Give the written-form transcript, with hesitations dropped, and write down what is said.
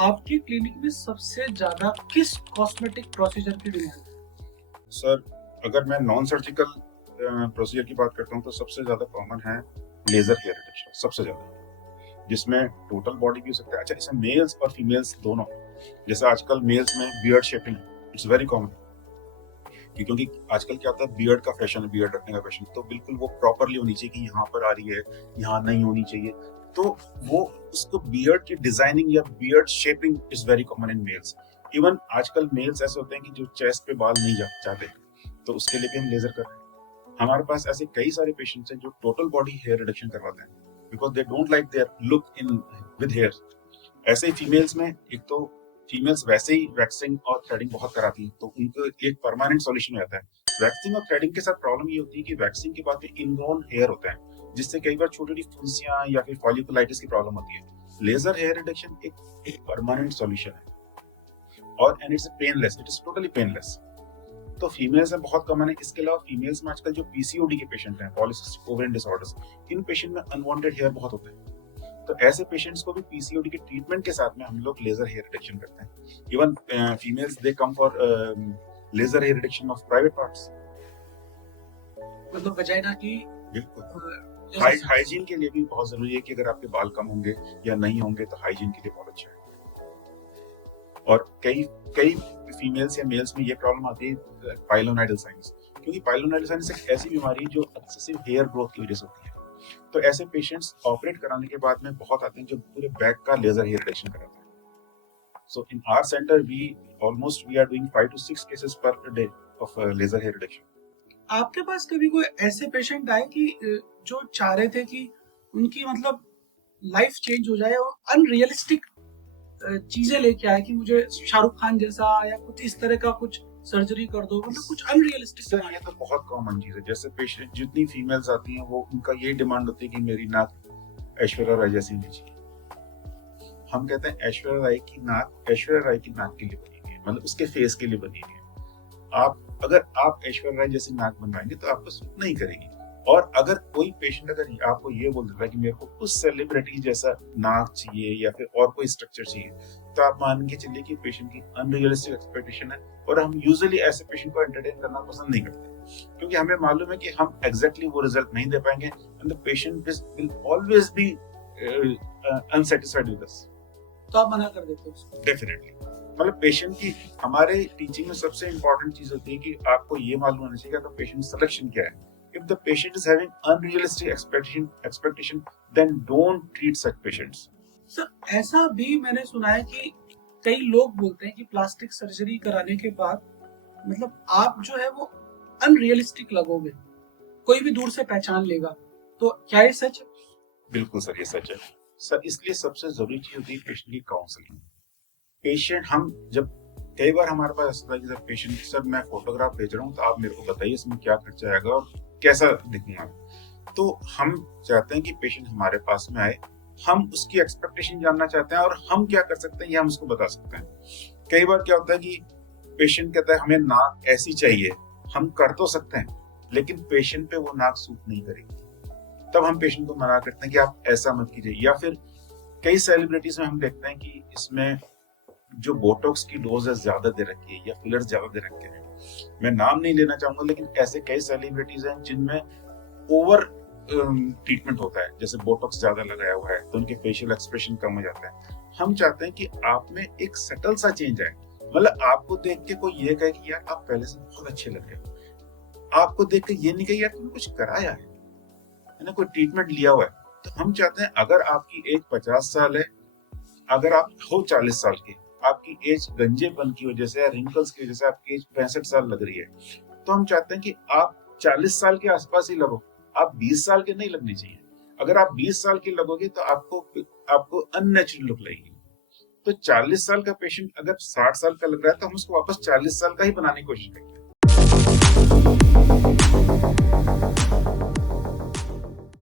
आपके क्लिनिक में सबसे ज्यादा किस कॉस्मेटिक प्रोसीजर की डिमांड है? सर, अगर मैं नॉन सर्जिकल प्रोसीजर की बात करता हूँ तो सबसे ज़्यादा कॉमन है लेज़र हेयर रिडक्शन, सबसे ज़्यादा, जिसमें टोटल बॉडी भी हो सकता है। अच्छा, इसमें मेल्स और फीमेल्स दोनों, जैसे आजकल मेल्स में beard shaping it's very common, क्योंकि आजकल क्या होता है, बियर्ड का फैशन है, बियर्ड रखने का फैशन, तो बिल्कुल वो प्रॉपरली होनी चाहिए कि यहाँ पर आ रही है, यहाँ नहीं होनी चाहिए। तो वो उसको बियर्ड की डिजाइनिंग या beard shaping is very common in males. Even आजकल मेल्स ऐसे होते हैं कि जो चेस्ट पे बाल नहीं चाहते, तो उसके लिए भी हम लेजर कर रहे हैं। हमारे पास ऐसे कई सारे पेशेंट्स हैं जो टोटल बॉडी हेयर रिडक्शन करवाते हैं because they don't like their look in with hair. ऐसे ही फीमेल्स में, एक तो फीमेल्स वैसे ही वैक्सिंग और थ्रेडिंग बहुत कराती हैं, तो उनको एक परमानेंट सॉल्यूशन हो जाता है। वैक्सिंग और थ्रेडिंग के साथ प्रॉब्लम ये होती है कि वैक्सिंग के बाद में इनग्रोन हेयर होता है, जिससे कई बार छोटी छोटी फुंसियां या फिर फॉलिकुलाइटिस की प्रॉब्लम होती है। लेजर हेयर रिडक्शन एक परमानेंट सॉल्यूशन है और and it's painless, it is totally painless. तो फीमेल्स में बहुत कॉमन है। इसके अलावा फीमेल्स में आजकल जो पीसीओडी के पेशेंट हैं, पॉलीसिस्टिक ओवेरियन डिसऑर्डर्स, इन पेशेंट में अनवांटेड हेयर बहुत होते हैं। तो ऐसे पेशेंट्स को भी पीसीओडी के ट्रीटमेंट के साथ में हम लोग लेजर हेयर रिडक्शन करते हैं। Even females they come for laser hair reduction of private parts. मतलब वजाइना की बिल्कुल हाइजीन के लिए भी बहुत जरूरी है कि अगर आपके बाल कम होंगे या नहीं होंगे तो हाइजीन के लिए बहुत अच्छा है। और कई फीमेल्स या मेल्स में ये प्रॉब्लम आती है पाइलोनाइडल साइनस, क्योंकि पाइलोनाइडल साइनस एक ऐसी बीमारी है जो एक्सेसिव हेयर ग्रोथ की वजह से होती है। तो ऐसे पेशेंट्स ऑपरेट कराने के बाद में बहुत आते हैं जो पूरे बैक का लेजर हेयर रिडक्शन कराते हैं। So in our centre we are doing 5 to 6 cases per day of laser hair reduction. आपके पास कभी कोई ऐसे पेशेंट आए कि जो चाह रहे थे कि उनकी मतलब लाइफ चेंज हो जाए और अनरियलिस्टिक चीजें लेके आए कि मुझे शाहरुख खान जैसा या कुछ इस तरह का कुछ सर्जरी कर दो, मतलब कुछ अनरियलिस्टिक? सर, ये तो बहुत कॉमन चीज है। जैसे पेशेंट जितनी फीमेल्स आती हैं वो उनका यही डिमांड होती है कि मेरी नाक ऐश्वर्या राय जैसी होनी चाहिए। हम कहते हैं ऐश्वर्या राय की नाक ऐश्वर्या राय की नाक के लिए बनी हुई है, मतलब उसके फेस के लिए बनी हुई है। अगर आप ऐश्वर्या राय जैसी नाक बनवाएंगे तो आपको सूट नहीं करेगी। और अगर कोई पेशेंट अगर आपको ये बोल देता है कि मेरे को उस सेलिब्रिटी जैसा नाक चाहिए या फिर और कोई स्ट्रक्चर चाहिए, तो आप मान के चलिए कि पेशेंट की अनरियलिस्टिक एक्सपेक्टेशन है। और हम यूजुअली ऐसे पेशेंट को एंटरटेन करना पसंद नहीं करते, क्योंकि हमें मालूम है कि हम एग्जैक्टली वो रिजल्ट नहीं दे पाएंगे and the patient will always be unsatisfied with us. तो आप मना कर देते हो? डेफिनेटली। मतलब पेशेंट की हमारे टीचिंग में सबसे इंपॉर्टेंट चीज होती है कि आपको ये मालूम होना चाहिए कि पेशेंट सिलेक्शन क्या है। If the patient is having unrealistic expectation, then don't treat such patients. Sir, ऐसा भी मैंने सुना है कि कई लोग बोलते हैं कि प्लास्टिक सर्जरी कराने के बाद मतलब आप जो है वो अनरियलिस्टिक लगोगे, कोई भी दूर से पहचान लेगा। तो क्या ये सच है? बिल्कुल सर, ये सच है सर। इसलिए सबसे जरूरी चीज होती है पेशेंट की काउंसलिंग। पेशेंट हम जब कई बार हमारे पास ऐसा था कि सर पेशेंट, सर मैं फोटोग्राफ भेज रहा हूँ तो आप मेरे को बताइए इसमें क्या खर्चा आएगा और कैसा दिखूंगा। तो हम चाहते हैं कि पेशेंट हमारे पास में आए, हम उसकी एक्सपेक्टेशन जानना चाहते हैं और हम क्या कर सकते हैं ये हम उसको बता सकते हैं। कई बार क्या होता है कि पेशेंट कहता है हमें नाक ऐसी चाहिए, हम कर तो सकते हैं लेकिन पेशेंट पे वो नाक सूट नहीं करेगी, तब हम पेशेंट को मना करते हैं कि आप ऐसा मत कीजिए। या फिर कई सेलिब्रिटीज में हम देखते हैं कि इसमें जो बोटॉक्स की डोज है ज्यादा दे रखी है या फिलर्स ज्यादा दे रखे हैं। मैं नाम नहीं लेना चाहूंगा, लेकिन ऐसे कई सेलिब्रिटीज हैं जिनमें ओवर ट्रीटमेंट होता है, जैसे बोटॉक्स ज्यादा लगाया हुआ है तो उनके फेशियल एक्सप्रेशन कम हो जाता है। हम चाहते हैं कि आप में एक सटल सा चेंज आए, मतलब आपको देख के कोई ये कहे कि यार आप पहले से बहुत अच्छे लग रहे हो, आपको देख के ये नहीं कहे यार तुमने कुछ कराया है ना, कोई ट्रीटमेंट लिया हुआ है। तो हम चाहते हैं अगर आपकी एज 50 साल है, अगर आप हो 40 साल के, आपकी एज गंजेपन की वजह से या रिंकल्स की वजह से आपकी एज 65 साल लग रही है, तो हम चाहते हैं कि आप 40 साल के आसपास ही लगो, आप 20 साल के नहीं लगने चाहिए। अगर आप 20 साल के लगोगे तो आपको अननेचुरल लुक लगेगी। तो 40 साल का पेशेंट अगर 60 साल का लग रहा है तो हम उसको वापस 40 साल का ही बनाने की कोशिश करेंगे।